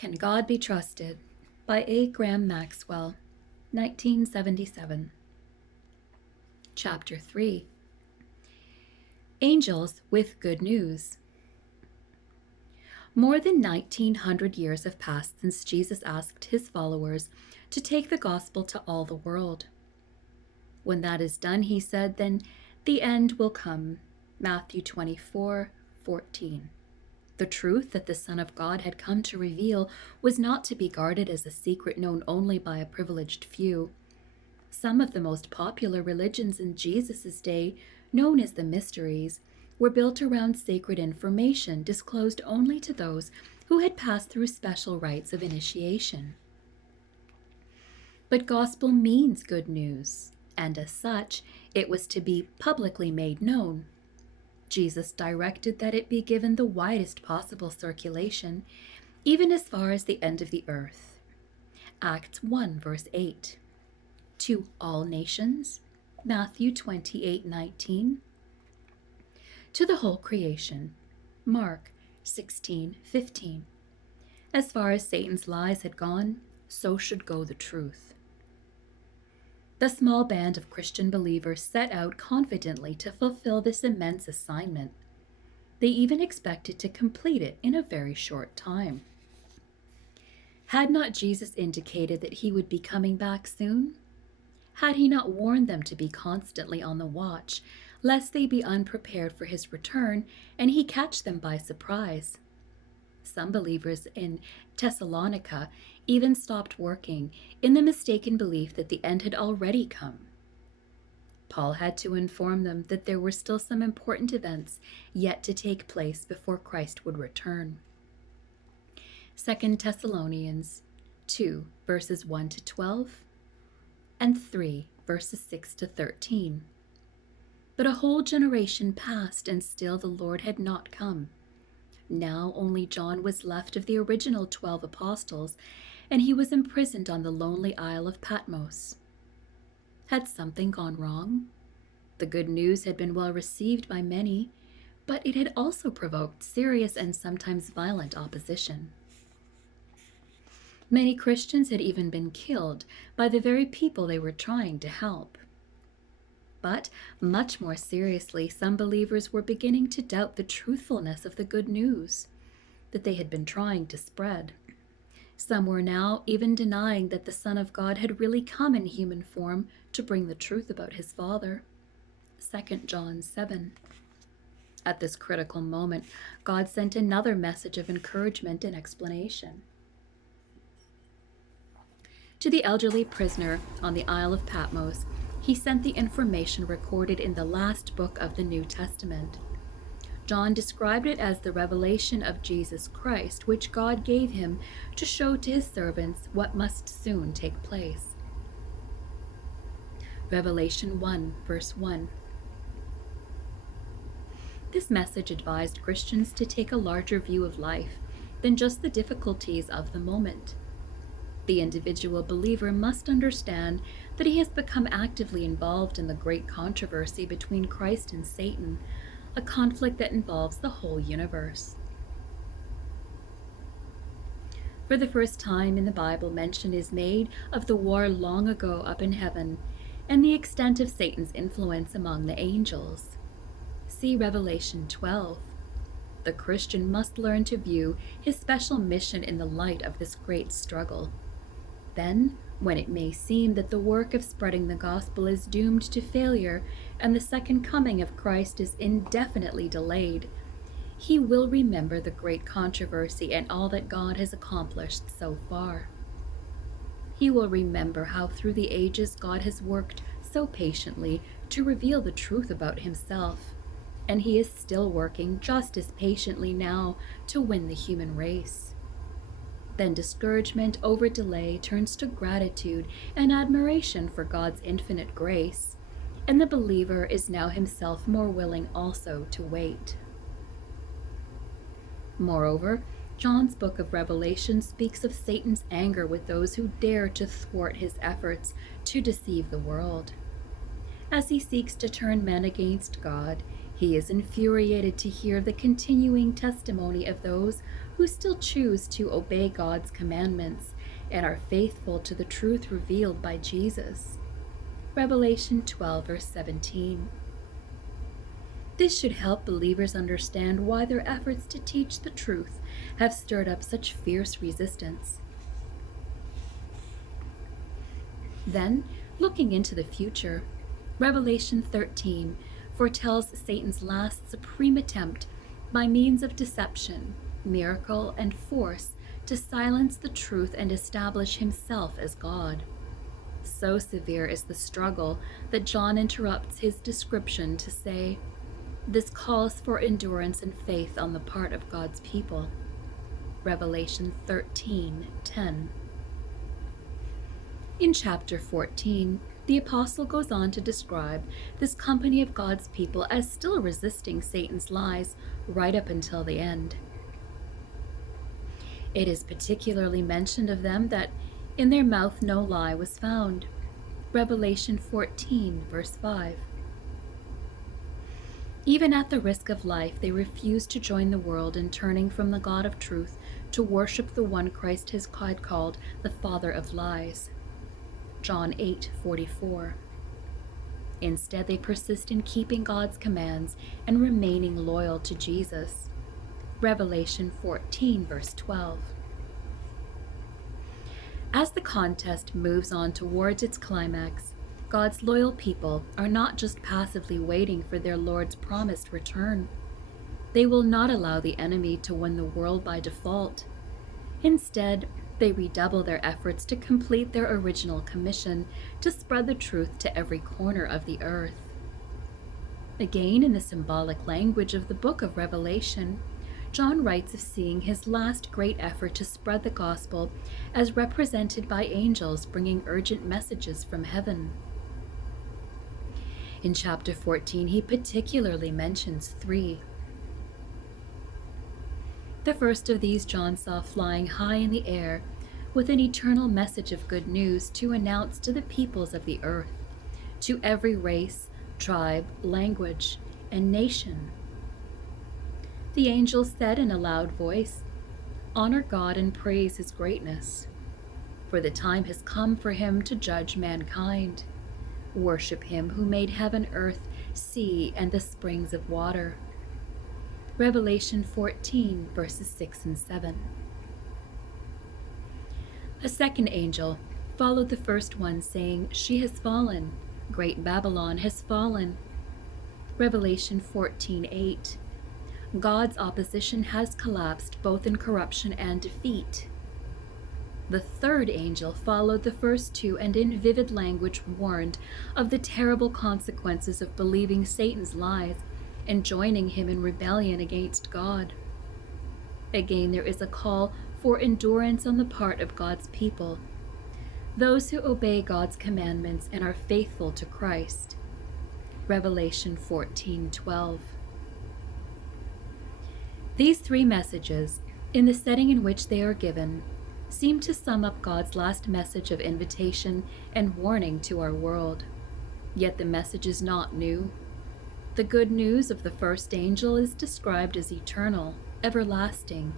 Can God Be Trusted? By A. Graham Maxwell, 1977. Chapter 3. Angels with Good News. More than 1900 years have passed since Jesus asked his followers to take the gospel to all the world. When that is done, he said, then the end will come. Matthew 24:14. The truth that the Son of God had come to reveal was not to be guarded as a secret known only by a privileged few. Some of the most popular religions in Jesus' day, known as the mysteries, were built around sacred information disclosed only to those who had passed through special rites of initiation. But gospel means good news, and as such, it was to be publicly made known. Jesus directed that it be given the widest possible circulation, even as far as the end of the earth. Acts 1, verse 8. To all nations, Matthew 28:19. To the whole creation, Mark 16:15. As far as Satan's lies had gone, so should go the truth. The small band of Christian believers set out confidently to fulfill this immense assignment. They even expected to complete it in a very short time. Had not Jesus indicated that he would be coming back soon? Had he not warned them to be constantly on the watch, lest they be unprepared for his return and he catch them by surprise? Some believers in Thessalonica even stopped working in the mistaken belief that the end had already come. Paul had to inform them that there were still some important events yet to take place before Christ would return. 2 Thessalonians 2, verses 1 to 12, and 3, verses 6 to 13. But a whole generation passed, and still the Lord had not come. Now only John was left of the original 12 apostles, and he was imprisoned on the lonely Isle of Patmos. Had something gone wrong? The good news had been well received by many, but it had also provoked serious and sometimes violent opposition. Many Christians had even been killed by the very people they were trying to help. But, much more seriously, some believers were beginning to doubt the truthfulness of the good news that they had been trying to spread. Some were now even denying that the Son of God had really come in human form to bring the truth about his Father. 2 John 7. At this critical moment, God sent another message of encouragement and explanation. To the elderly prisoner on the Isle of Patmos, he sent the information recorded in the last book of the New Testament. John described it as the revelation of Jesus Christ, which God gave him to show to his servants what must soon take place. Revelation 1, verse 1. This message advised Christians to take a larger view of life than just the difficulties of the moment. The individual believer must understand that he has become actively involved in the great controversy between Christ and Satan, a conflict that involves the whole universe. For the first time in the Bible, mention is made of the war long ago up in heaven and the extent of Satan's influence among the angels. See Revelation 12. The Christian must learn to view his special mission in the light of this great struggle. Then, when it may seem that the work of spreading the gospel is doomed to failure and the second coming of Christ is indefinitely delayed, he will remember the great controversy and all that God has accomplished so far. He will remember how through the ages God has worked so patiently to reveal the truth about himself, and he is still working just as patiently now to win the human race. Then discouragement over delay turns to gratitude and admiration for God's infinite grace, and the believer is now himself more willing also to wait. Moreover, John's book of Revelation speaks of Satan's anger with those who dare to thwart his efforts to deceive the world. As he seeks to turn men against God, He is infuriated to hear the continuing testimony of those who still choose to obey God's commandments and are faithful to the truth revealed by Jesus. Revelation 12, verse 17. This should help believers understand why their efforts to teach the truth have stirred up such fierce resistance. Then, looking into the future, Revelation 13 foretells Satan's last supreme attempt by means of deception, miracle, and force to silence the truth and establish himself as God. So severe is the struggle that John interrupts his description to say, "This calls for endurance and faith on the part of God's people." Revelation 13:10. In chapter 14, the apostle goes on to describe this company of God's people as still resisting Satan's lies right up until the end. It is particularly mentioned of them that in their mouth no lie was found. Revelation 14, verse 5. Even at the risk of life, they refuse to join the world in turning from the God of truth to worship the one Christ has called the Father of lies. John 8:44. Instead, they persist in keeping God's commands and remaining loyal to Jesus. Revelation 14, verse 12. As the contest moves on towards its climax, God's loyal people are not just passively waiting for their Lord's promised return. They will not allow the enemy to win the world by default. Instead, they redouble their efforts to complete their original commission to spread the truth to every corner of the earth. Again, in the symbolic language of the book of Revelation, John writes of seeing his last great effort to spread the gospel as represented by angels bringing urgent messages from heaven. In chapter 14, he particularly mentions 3. The first of these John saw flying high in the air with an eternal message of good news to announce to the peoples of the earth, to every race, tribe, language, and nation. The angel said in a loud voice, "Honor God and praise his greatness, for the time has come for him to judge mankind. Worship him who made heaven, earth, sea, and the springs of water." Revelation 14, verses 6 and 7. A second angel followed the first one, saying, "She has fallen. Great Babylon has fallen." Revelation 14:8. God's opposition has collapsed both in corruption and defeat. The third angel followed the first two and in vivid language warned of the terrible consequences of believing Satan's lies and joining him in rebellion against God. Again, there is a call for endurance on the part of God's people, those who obey God's commandments and are faithful to Christ. Revelation 14:12. These 3 messages, in the setting in which they are given, seem to sum up God's last message of invitation and warning to our world. Yet the message is not new. The good news of the first angel is described as eternal, everlasting.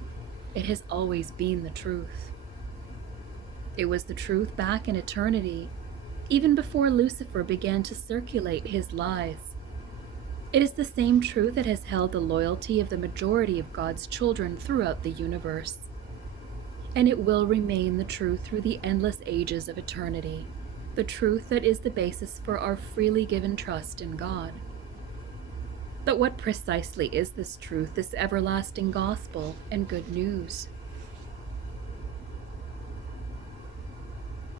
It has always been the truth. It was the truth back in eternity, even before Lucifer began to circulate his lies. It is the same truth that has held the loyalty of the majority of God's children throughout the universe. And it will remain the truth through the endless ages of eternity, the truth that is the basis for our freely given trust in God. But what precisely is this truth, this everlasting gospel and good news?